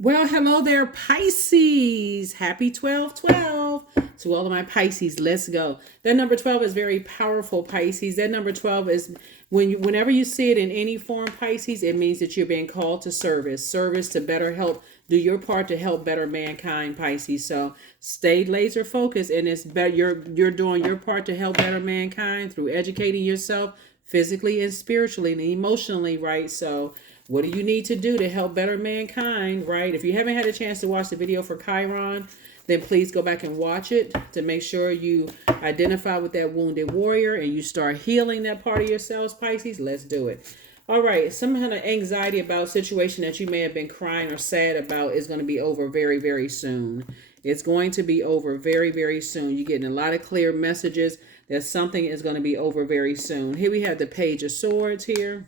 Well, hello there, Pisces. Happy 12/12 to all of my Pisces. Let's go. That number 12 is very powerful, Pisces. That number 12 is whenever you see it in any form, Pisces, it means that you're being called to service, service to better help, do your part to help better mankind, Pisces. So stay laser focused, and it's better you're doing your part to help better mankind through educating yourself physically and spiritually and emotionally, right? So what do you need to do to help better mankind, right? If you haven't had a chance to watch the video for Chiron, then please go back and watch it to make sure you identify with that wounded warrior and you start healing that part of yourselves, Pisces. Let's do it. All right, some kind of anxiety about situation that you may have been crying or sad about is going to be over very, very soon. It's going to be over very, very soon. You're getting a lot of clear messages that something is going to be over very soon. Here we have the Page of Swords here,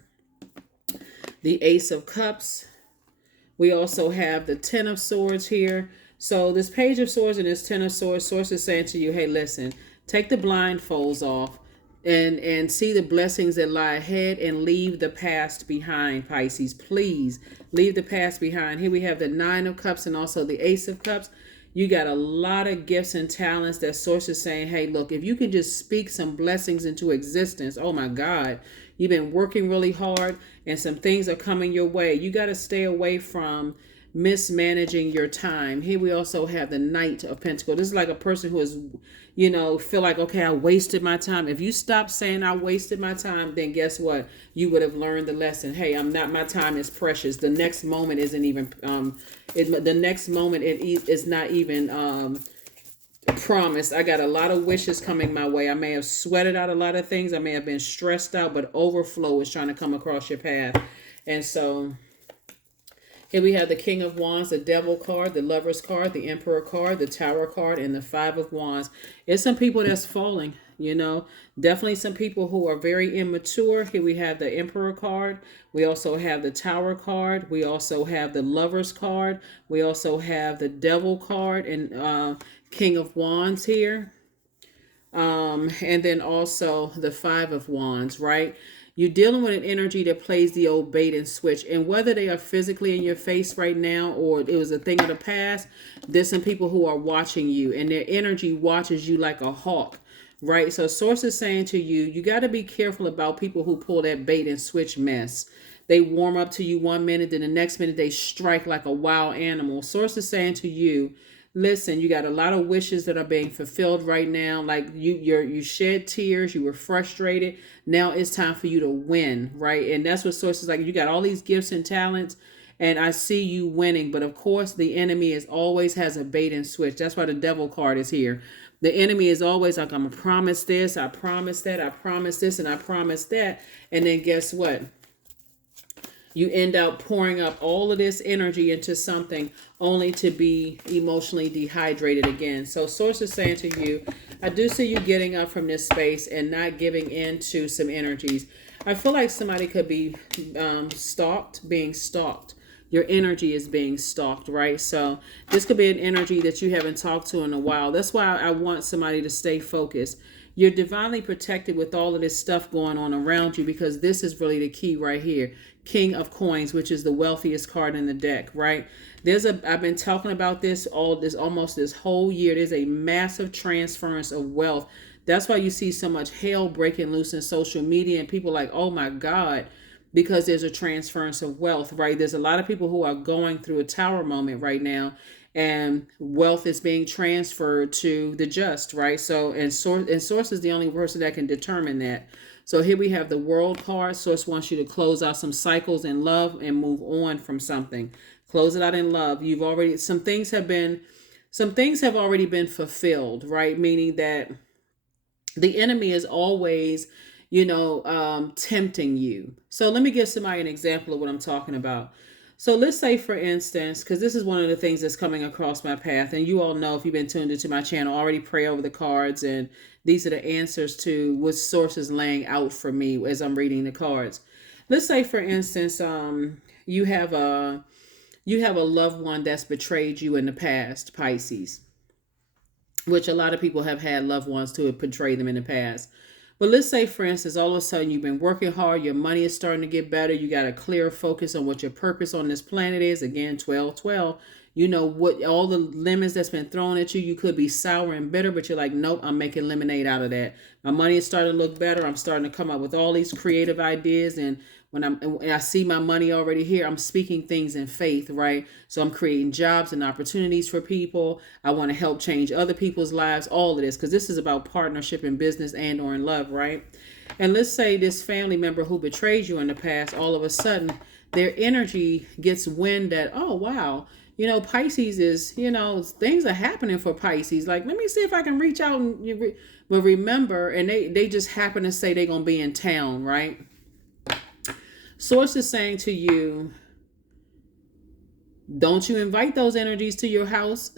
the Ace of Cups. We also have the Ten of Swords here. So this Page of Swords and this Ten of Swords, Source is saying to you, hey, listen, take the blindfolds off and see the blessings that lie ahead and leave the past behind, Pisces. Please leave the past behind. Here we have the Nine of Cups and also the Ace of Cups. You got a lot of gifts and talents that Source is saying, hey, look, if you can just speak some blessings into existence, oh my God, you've been working really hard and some things are coming your way. You got to stay away from mismanaging your time. Here we also have the Knight of Pentacles. This is like a person who is, feel like, okay, I wasted my time. If you stop saying I wasted my time, then guess what? You would have learned the lesson. Hey, my time is precious. The next moment isn't even, the next moment it is not even, promised. I got a lot of wishes coming my way. I may have sweated out a lot of things. I may have been stressed out, but overflow is trying to come across your path. And so here we have the King of Wands, the Devil card, the Lover's card, the Emperor card, the Tower card, and the Five of Wands. It's some people that's falling, definitely some people who are very immature. Here we have the Emperor card. We also have the Tower card. We also have the Lover's card. We also have the Devil card and King of Wands here. And then also the Five of Wands, right? You're dealing with an energy that plays the old bait and switch. And whether they are physically in your face right now or it was a thing of the past, there's some people who are watching you and their energy watches you like a hawk, right? So Source is saying to you, you got to be careful about people who pull that bait and switch mess. They warm up to you one minute, then the next minute they strike like a wild animal. Source is saying to you, listen, you got a lot of wishes that are being fulfilled right now. Like you shed tears, you were frustrated. Now it's time for you to win, right? And that's what Source is like. You got all these gifts and talents, and I see you winning. But of course, the enemy is always has a bait and switch. That's why the Devil card is here. The enemy is always like, I'm gonna promise this, I promise that, I promise this, and I promise that. And then guess what? You end up pouring up all of this energy into something only to be emotionally dehydrated again. So Source is saying to you, I do see you getting up from this space and not giving in to some energies. I feel like somebody could be being stalked. Your energy is being stalked, right? So this could be an energy that you haven't talked to in a while. That's why I want somebody to stay focused. You're divinely protected with all of this stuff going on around you because this is really the key right here. King of Coins, which is the wealthiest card in the deck, right? I've been talking about this almost this whole year. There's a massive transference of wealth. That's why you see so much hell breaking loose in social media and people like, oh my God, because there's a transference of wealth, right? There's a lot of people who are going through a tower moment right now and wealth is being transferred to the just, right? So, and Source is the only person that can determine that. So here we have the World card. Source wants you to close out some cycles in love and move on from something. Close it out in love. Some things have already been fulfilled, right? Meaning that the enemy is always, tempting you. So let me give somebody an example of what I'm talking about. So let's say, for instance, because this is one of the things that's coming across my path, and you all know if you've been tuned into my channel, already pray over the cards, and these are the answers to what Source is laying out for me as I'm reading the cards. Let's say, for instance, you have a loved one that's betrayed you in the past, Pisces, which a lot of people have had loved ones to have betrayed them in the past. But let's say, for instance, all of a sudden you've been working hard, your money is starting to get better, you got a clear focus on what your purpose on this planet is. Again, 12, 12. You know what, all the lemons that's been thrown at you, you could be sour and bitter, but you're like, nope, I'm making lemonade out of that. My money is starting to look better. I'm starting to come up with all these creative ideas, and when I see my money already here, I'm speaking things in faith, right? So I'm creating jobs and opportunities for people. I want to help change other people's lives, all of this, because this is about partnership in business and or in love, right? And let's say this family member who betrayed you in the past, all of a sudden their energy gets wind that, oh wow, Pisces is, things are happening for Pisces. Like, let me see if I can reach out but remember, and they just happen to say they're gonna be in town, right? Source is saying to you, don't you invite those energies to your house.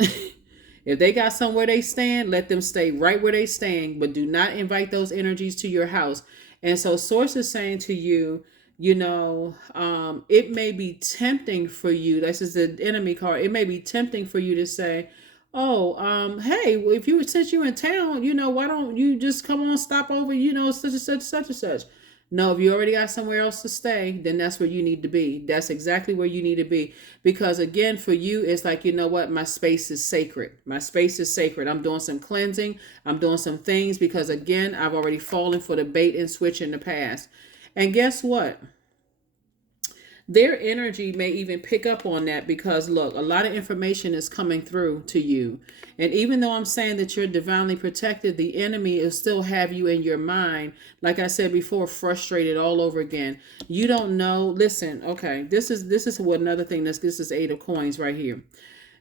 If they got somewhere they stand, let them stay right where they stand, but do not invite those energies to your house. And so Source is saying to you, it may be tempting for you. This is the enemy card. It may be tempting for you to say, oh, hey, if since you're in town, why don't you just come on, stop over, such and such, such and such. No, if you already got somewhere else to stay, then that's where you need to be. That's exactly where you need to be. Because again, for you, it's like, you know what? My space is sacred. My space is sacred. I'm doing some cleansing. I'm doing some things because, again, I've already fallen for the bait and switch in the past. And guess what? Their energy may even pick up on that because, look, a lot of information is coming through to you. And even though I'm saying that you're divinely protected, the enemy will still have you in your mind, like I said before, frustrated all over again. You don't know. Listen, okay, this is what another thing. This is 8 of coins right here.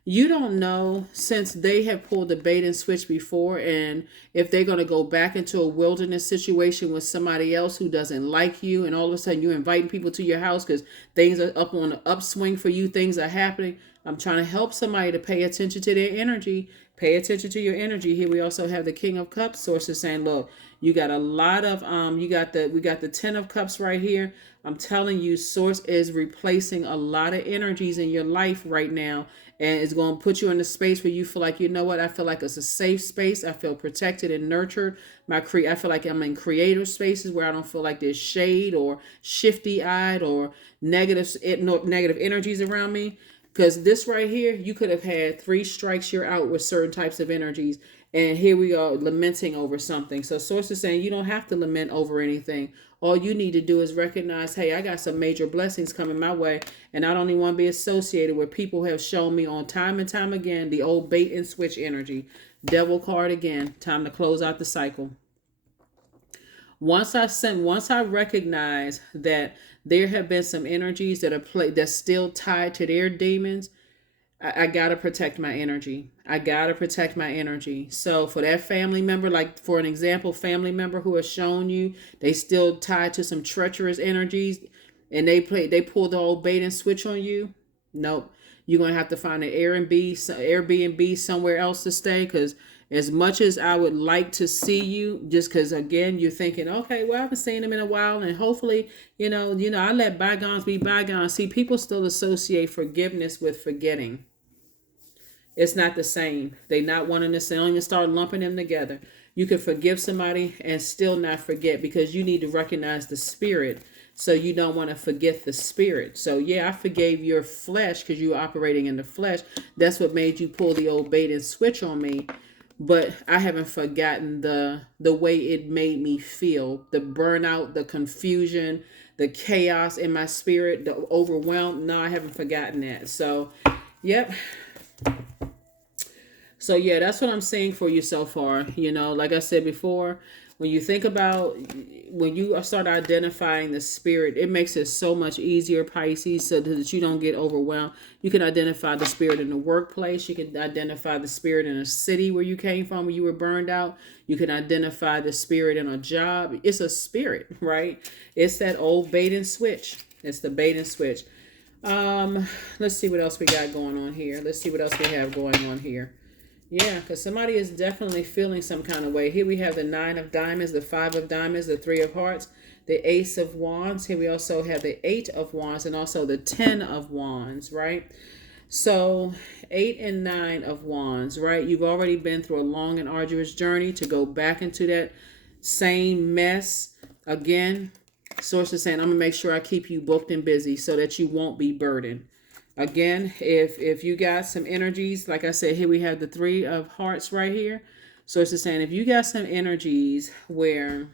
You don't know, since they have pulled the bait and switch before, and if they're going to go back into a wilderness situation with somebody else who doesn't like you, and all of a sudden you're inviting people to your house because things are up on the upswing for you, things are happening. I'm trying to help somebody to pay attention to their energy. Pay attention to your energy. Here we also have the King of Cups. Sources saying, look, you got a lot of we got the 10 of Cups right here. I'm telling you, Source is replacing a lot of energies in your life right now, and it's going to put you in a space where you feel like, you know what, I feel like it's a safe space. I feel protected and nurtured. I feel like I'm in creative spaces where I don't feel like there's shade or shifty-eyed or negative energies around me. Because this right here, you could have had 3 strikes, you're out with certain types of energies. And here we are lamenting over something. So Source is saying you don't have to lament over anything. All you need to do is recognize, hey, I got some major blessings coming my way. And I don't even want to be associated with people who have shown me on time and time again the old bait and switch energy. Devil card again. Time to close out the cycle. Once I recognize that there have been some energies that's still tied to their demons, I gotta protect my energy. I gotta protect my energy. So for that family member, like for an example, family member who has shown you they still tied to some treacherous energies, and they pull the old bait and switch on you. Nope, you're gonna have to find an Airbnb somewhere else to stay, because as much as I would like to see you, just because again you're thinking, okay, well, I haven't seen him in a while, and hopefully, I let bygones be bygones. See, people still associate forgiveness with forgetting. It's not the same. They not wanting to say, only start lumping them together. You can forgive somebody and still not forget, because you need to recognize the spirit. So you don't want to forget the spirit. So yeah, I forgave your flesh because you were operating in the flesh. That's what made you pull the old bait and switch on me. But I haven't forgotten the way it made me feel, the burnout, the confusion, the chaos in my spirit, the overwhelm. No, I haven't forgotten that. So, yep. So yeah, that's what I'm saying for you so far. Like I said before, when you think about, when you start identifying the spirit, it makes it so much easier, Pisces, so that you don't get overwhelmed. You can identify the spirit in the workplace. You can identify the spirit in a city where you came from, where you were burned out. You can identify the spirit in a job. It's a spirit, right? It's that old bait and switch. It's the bait and switch. Let's see what else we got going on here. Let's see what else we have going on here. Yeah, because somebody is definitely feeling some kind of way. Here we have the 9 of diamonds, the 5 of diamonds, the 3 of hearts, the Ace of wands. Here we also have the 8 of wands and also the 10 of wands, right? So 8 and 9 of wands, right? You've already been through a long and arduous journey to go back into Same mess. Again, source is saying, I'm going to make sure I keep you booked and busy so that you won't be burdened. Again, if you got some energies, like I said, here we have the 3 of hearts right here. Source is saying, if you got some energies where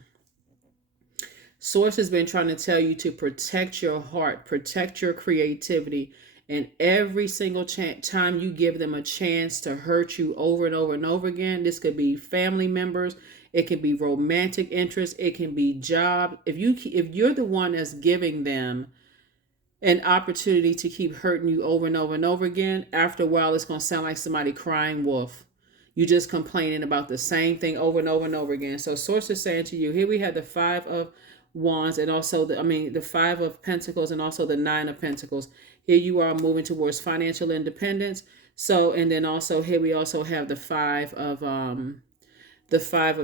source has been trying to tell you to protect your heart, protect your creativity, and every single time you give them a chance to hurt you over and over and over again, this could be family members, it can be romantic interest, it can be job. If you're the one that's giving them an opportunity to keep hurting you over and over and over again, after a while it's going to sound like somebody crying wolf. You just complaining about the same thing over and over and over again. So source is saying to you, here we have the 5 of wands and also the 5 of pentacles and also the 9 of pentacles. Here you are moving towards financial independence. So, and then also here we also have the 5 of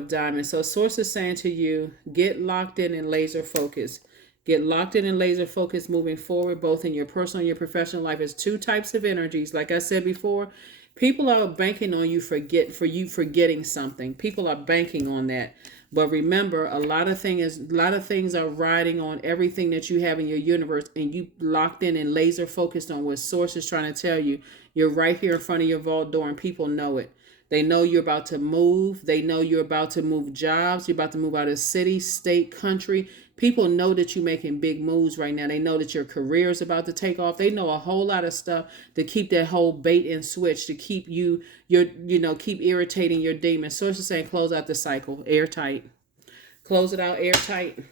diamonds. So source is saying to you, get locked in and laser focused. Get locked in and laser focused moving forward, both in your personal and your professional life. It's 2 types of energies. Like I said before, people are banking on you forgetting something. People are banking on that. But remember, a lot of things are riding on everything that you have in your universe, and you locked in and laser focused on what source is trying to tell you. You're right here in front of your vault door, and people know it. They know you're about to move. They know you're about to move jobs. You're about to move out of city, state, country. People know that you're making big moves right now. They know that your career is about to take off. They know a whole lot of stuff to keep that whole bait and switch, to keep keep irritating your demons. Source is saying, close out the cycle, airtight. Close it out airtight.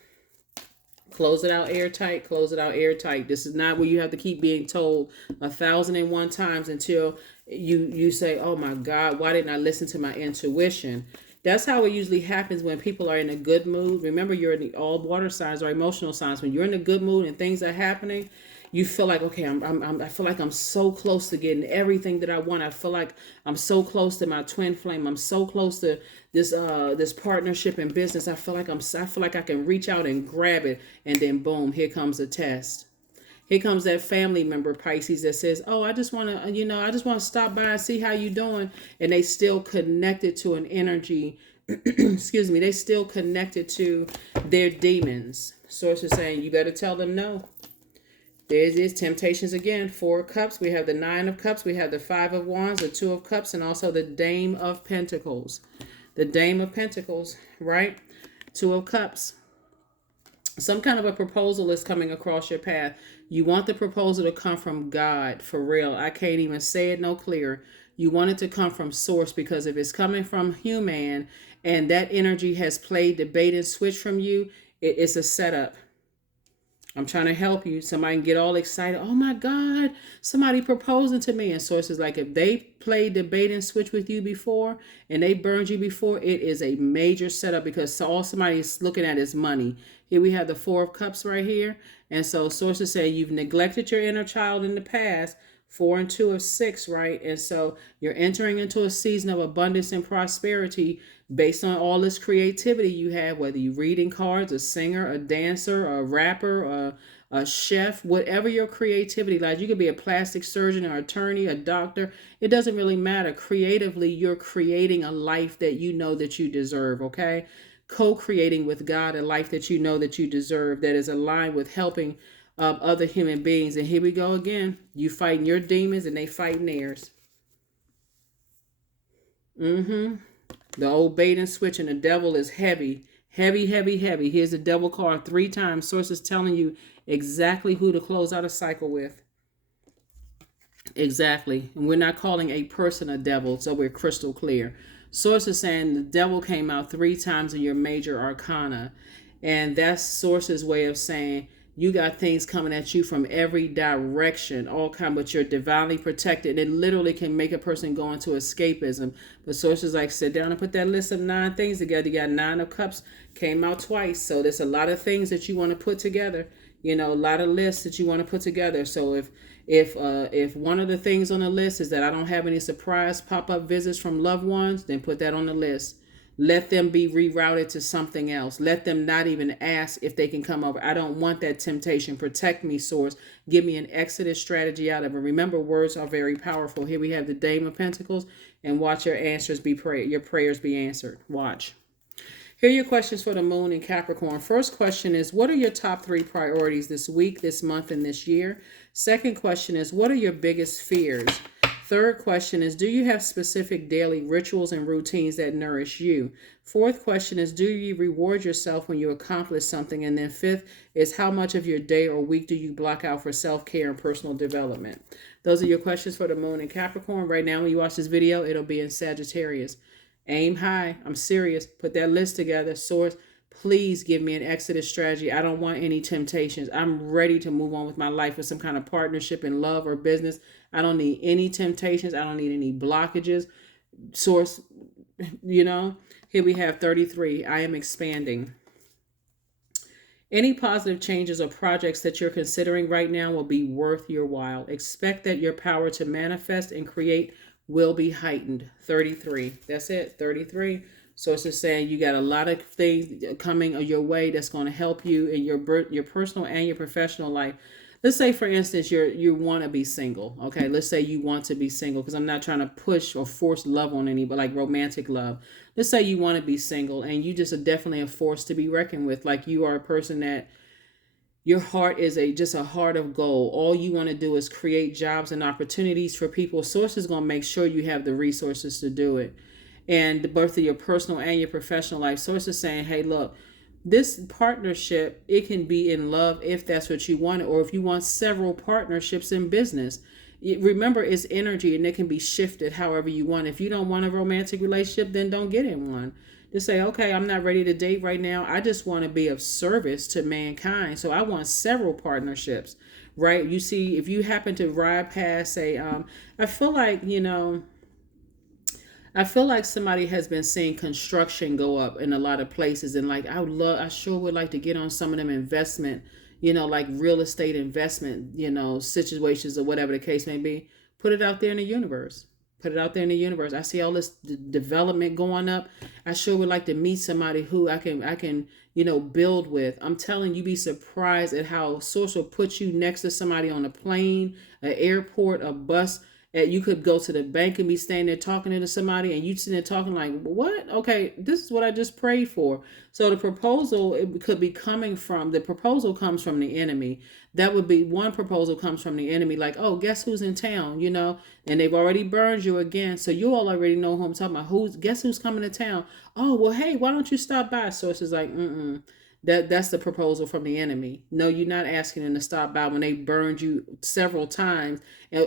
Close it out airtight. Close it out airtight. This is not where you have to keep being told 1,001 times until you say, oh my God, why didn't I listen to my intuition? That's how it usually happens when people are in a good mood. Remember, you're in all water signs or emotional signs. When you're in a good mood and things are happening, you feel like, okay, I feel like I'm so close to getting everything that I want. I feel like I'm so close to my twin flame. I'm so close to this partnership in business. I feel like I can reach out and grab it, and then boom, here comes a test. Here comes that family member, Pisces, that says, oh, I just want to stop by and see how you doing. And they still connected to an energy, excuse me, they still connected to their demons. Source is saying, you better tell them no. There's temptations again. 4 of cups. We have the 9 of cups. We have the 5 of wands, the 2 of cups, and also the Dame of pentacles. The Dame of pentacles, right? 2 of cups. Some kind of a proposal is coming across your path. You want the proposal to come from God, for real. I can't even say it no clearer. You want it to come from source, because if it's coming from human and that energy has played the bait and switch from you, it's a setup. I'm trying to help you. Somebody can get all excited. Oh my God, somebody proposing to me. And source is like, if they played the bait and switch with you before and they burned you before, it is a major setup, because all somebody is looking at is money. Here we have the 4 of cups right here. And so sources say you've neglected your inner child in the past. 4 and 2 of 6, right? And so you're entering into a season of abundance and prosperity based on all this creativity you have, whether you're reading cards, a singer, a dancer, a rapper, a chef, whatever your creativity lies. You could be a plastic surgeon or attorney, a doctor. It doesn't really matter. Creatively, you're creating a life that you know that you deserve, okay? Co-creating with God a life that you know that you deserve, that is aligned with helping other human beings. And here we go again. You fighting your demons and they fighting theirs. The old bait and switch, and the devil is heavy. Heavy, heavy, heavy. Here's the devil card 3 times. Sources telling you exactly who to close out a cycle with. Exactly. And we're not calling a person a devil, so we're crystal clear. Sources saying the devil came out 3 times in your major arcana. And that's Source's way of saying you got things coming at you from every direction, all kind, but you're divinely protected. It literally can make a person go into escapism. But sources like, sit down and put that list of 9 things together. You got 9 of cups, came out twice. So there's a lot of things that you want to put together. A lot of lists that you want to put together. So if one of the things on the list is that I don't have any surprise pop-up visits from loved ones, then put that on the list. Let them be rerouted to something else. Let them not even ask if they can come over. I don't want that temptation. Protect me, source. Give me an exodus strategy out of it. Remember, words are very powerful. Here we have the Dame of Pentacles, and watch your answers be your prayers be answered. Watch. Here are your questions for the moon in Capricorn. First question is, what are your top 3 priorities this week, this month, and this year? Second question is, what are your biggest fears? Third question is, do you have specific daily rituals and routines that nourish you? Fourth question is, do you reward yourself when you accomplish something? And then fifth is, how much of your day or week do you block out for self-care and personal development? Those are your questions for the moon in Capricorn. Right now, when you watch this video, it'll be in Sagittarius. Aim high. I'm serious. Put that list together. Source, please give me an exodus strategy. I don't want any temptations. I'm ready to move on with my life with some kind of partnership in love or business. I don't need any temptations. I don't need any blockages. Source, here we have 33. I am expanding. Any positive changes or projects that you're considering right now will be worth your while. Expect that your power to manifest and create will be heightened. 33. That's it. 33. So it's just saying you got a lot of things coming your way that's going to help you in your personal and your professional life. Let's say, for instance, you want to be single. Okay, let's say you want to be single, because I'm not trying to push or force love on anybody, like romantic love. Let's say you want to be single and you just are definitely a force to be reckoned with. Like, you are a person that your heart is just a heart of gold. All you want to do is create jobs and opportunities for people. Source is going to make sure you have the resources to do it. And both of your personal and your professional life. Source is saying, hey, look, this partnership, it can be in love if that's what you want, or if you want several partnerships in business. Remember, it's energy and it can be shifted however you want. If you don't want a romantic relationship, then don't get in one. Just say, okay, I'm not ready to date right now. I just want to be of service to mankind. So I want several partnerships, right? You see, if you happen to ride past, say, I feel like, I feel like somebody has been seeing construction go up in a lot of places, and like I sure would like to get on some of them investment, like real estate investment, situations or whatever the case may be. Put it out there in the universe. Put it out there in the universe. I see all this development going up. I sure would like to meet somebody who I can build with. I'm telling you, be surprised at how Source will put you next to somebody on a plane, an airport, a bus. You could go to the bank and be standing there talking to somebody, and you sitting there talking like, what? Okay, this is what I just prayed for. So the proposal, it could be coming from, the proposal comes from the enemy. That would be one proposal comes from the enemy, like, oh, guess who's in town, and they've already burned you again. So you all already know who I'm talking about. Guess who's coming to town? Oh, well, hey, why don't you stop by? Source is like, that's the proposal from the enemy. No, you're not asking them to stop by when they burned you several times,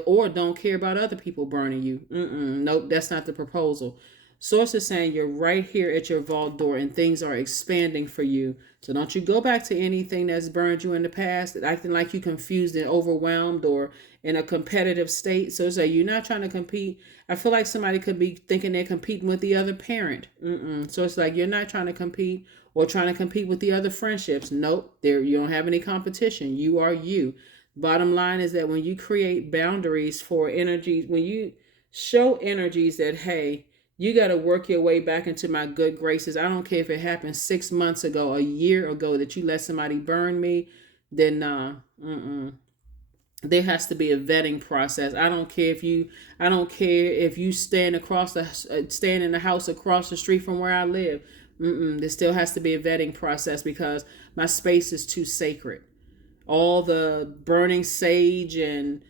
or don't care about other people burning you. Nope, that's not the proposal. Source is saying you're right here at your vault door and things are expanding for you. So don't you go back to anything that's burned you in the past, acting like you're confused and overwhelmed or in a competitive state. So say you're not trying to compete. I feel like somebody could be thinking they're competing with the other parent. So it's like you're not trying to compete or trying to compete with the other friendships. Nope, you don't have any competition. You are you. Bottom line is that when you create boundaries for energies, when you show energies that, hey, you got to work your way back into my good graces. I don't care if it happened 6 months ago, a year ago, that you let somebody burn me, then nah. There has to be a vetting process. I don't care if you stand in the house across the street from where I live. There still has to be a vetting process, because my space is too sacred. All the burning sage and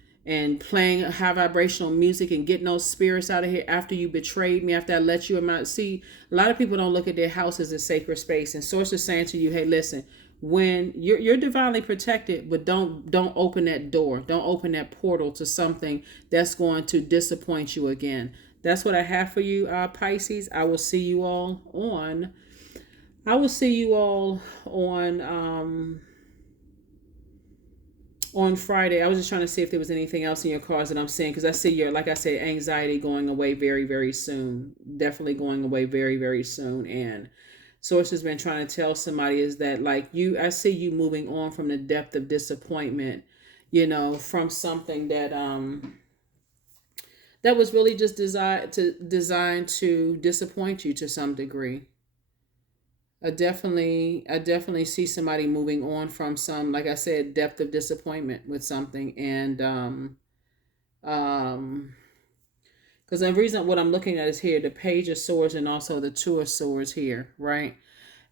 playing high vibrational music and getting those spirits out of here after you betrayed me, after I let you in my... See, a lot of people don't look at their house as a sacred space. And Source is saying to you, hey, listen, when you're divinely protected, but don't open that door. Don't open that portal to something that's going to disappoint you again. That's what I have for you, Pisces. I will see you all on Friday. I was just trying to see if there was anything else in your cards that I'm seeing, because I see your, like I said, anxiety going away very, very soon. Definitely going away very, very soon. And Source has been trying to tell somebody is that, like, I see you moving on from the depth of disappointment, from something that that was really just designed to disappoint you to some degree. I definitely see somebody moving on from some, like I said, depth of disappointment with something. And because the reason what I'm looking at is here, the Page of Swords and also the Two of Swords here, right?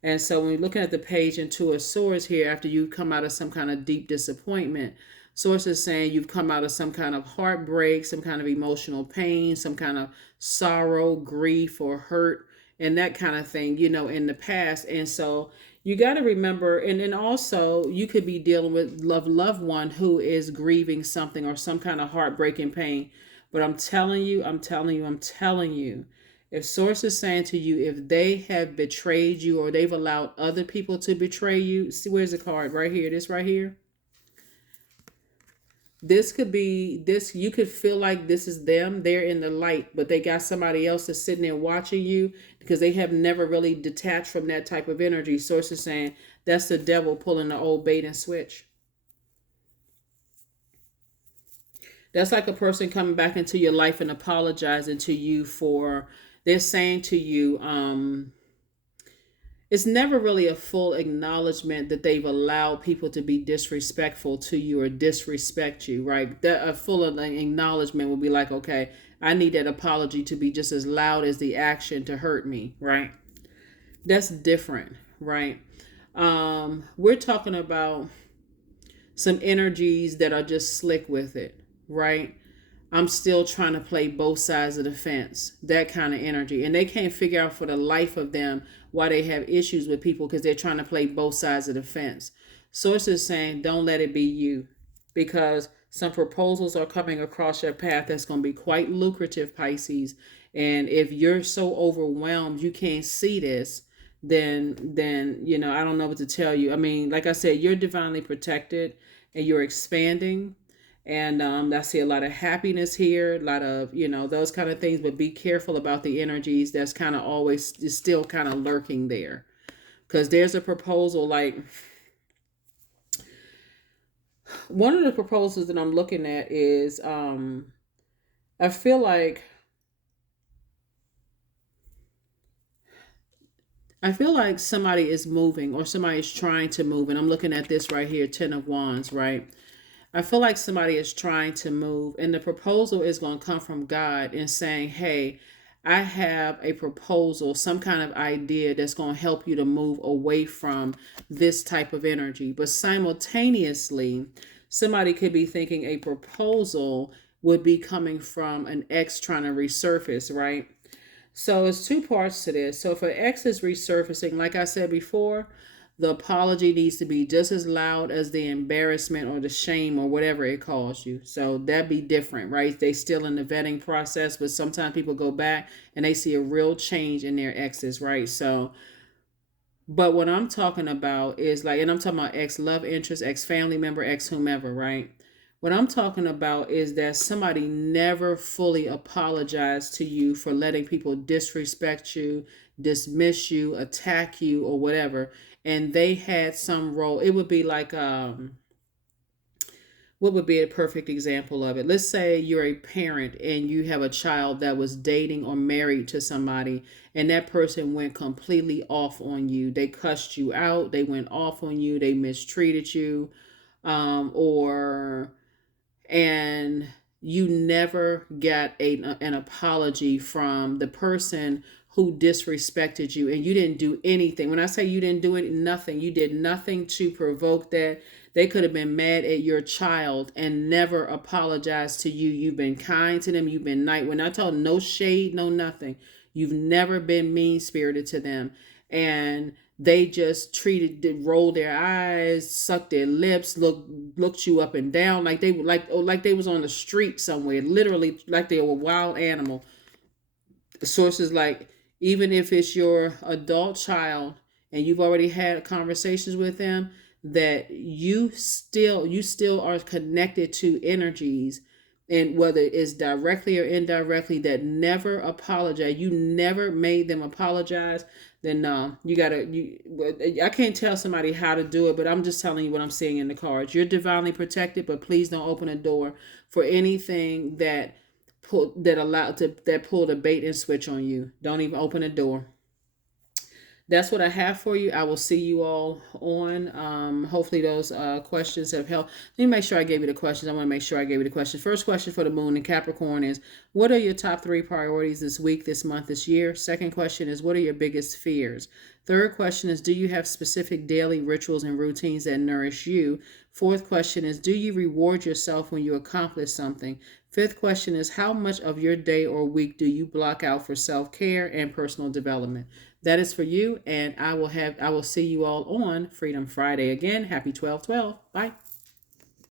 And so when you're looking at the page and Two of Swords here, after you come out of some kind of deep disappointment, Source is saying you've come out of some kind of heartbreak, some kind of emotional pain, some kind of sorrow, grief, or hurt, and that kind of thing, in the past. And so you got to remember, and then also you could be dealing with loved one who is grieving something or some kind of heartbreaking pain. But I'm telling you, I'm telling you, if Source is saying to you, if they have betrayed you or they've allowed other people to betray you, see, where's the card? Right here, this right here. This could be this, you could feel like this is them, they're in the light, but they got somebody else that's sitting there watching you because they have never really detached from that type of energy. Source is saying that's the devil pulling the old bait and switch. That's like a person coming back into your life and apologizing to you for, they're saying to you, it's never really a full acknowledgement that they've allowed people to be disrespectful to you or disrespect you, right? That a full acknowledgement would be like, okay, I need that apology to be just as loud as the action to hurt me, right? That's different, right? We're talking about some energies that are just slick with it, right? I'm still trying to play both sides of the fence, that kind of energy. And they can't figure out for the life of them why they have issues with people because they're trying to play both sides of the fence. Source is saying, don't let it be you, because some proposals are coming across your path that's going to be quite lucrative, Pisces. And if you're so overwhelmed, you can't see this, then I don't know what to tell you. I mean, like I said, you're divinely protected and you're expanding. And I see a lot of happiness here, a lot of, those kind of things. But be careful about the energies that's kind of always is still kind of lurking there. Because there's a proposal, like one of the proposals that I'm looking at is I feel like somebody is moving or somebody is trying to move. And I'm looking at this right here, 10 of Wands, right? I feel like somebody is trying to move, and the proposal is going to come from God and saying, hey, I have a proposal, some kind of idea that's going to help you to move away from this type of energy. But simultaneously, somebody could be thinking a proposal would be coming from an ex trying to resurface, right? So it's two parts to this. So if an ex is resurfacing, like I said before, the apology needs to be just as loud as the embarrassment or the shame or whatever it calls you. So that'd be different, right? They still in the vetting process, but sometimes people go back and they see a real change in their exes, right? So, but what I'm talking about is like, and I'm talking about ex love interest, ex family member, ex whomever, right? What I'm talking about is that somebody never fully apologized to you for letting people disrespect you, dismiss you, attack you, or whatever. And they had some role. It would be like, what would be a perfect example of it? Let's say you're a parent and you have a child that was dating or married to somebody, and that person went completely off on you. They cussed you out. They went off on you. They mistreated you, or and you never got an apology from the person who disrespected you, and you didn't do anything. When I say you didn't do it, nothing, you did nothing to provoke that. They could have been mad at your child and never apologized to you. You've been kind to them. You've been nice. When I tell no shade, no nothing, you've never been mean spirited to them. And they just rolled their eyes, sucked their lips, looked you up and down like they like they was on the street somewhere, literally like they were a wild animal. The source is like, even if it's your adult child and you've already had conversations with them, that you still are connected to energies, and whether it's directly or indirectly, that never apologize. You never made them apologize. Then no, I can't tell somebody how to do it, but I'm just telling you what I'm seeing in the cards. You're divinely protected, but please don't open a door for anything that pulled a bait and switch on you. Don't even open a door. That's what I have for you. I will see you all on. Hopefully those questions have helped. Let me make sure I gave you the questions. I want to make sure I gave you the questions. First question for the moon in Capricorn is, what are your top 3 priorities this week, this month, this year? Second question is, what are your biggest fears? Third question is, do you have specific daily rituals and routines that nourish you? Fourth question is, do you reward yourself when you accomplish something? Fifth question is, how much of your day or week do you block out for self-care and personal development? That is for you, and I will see you all on Freedom Friday. Again, happy 12/12. Bye.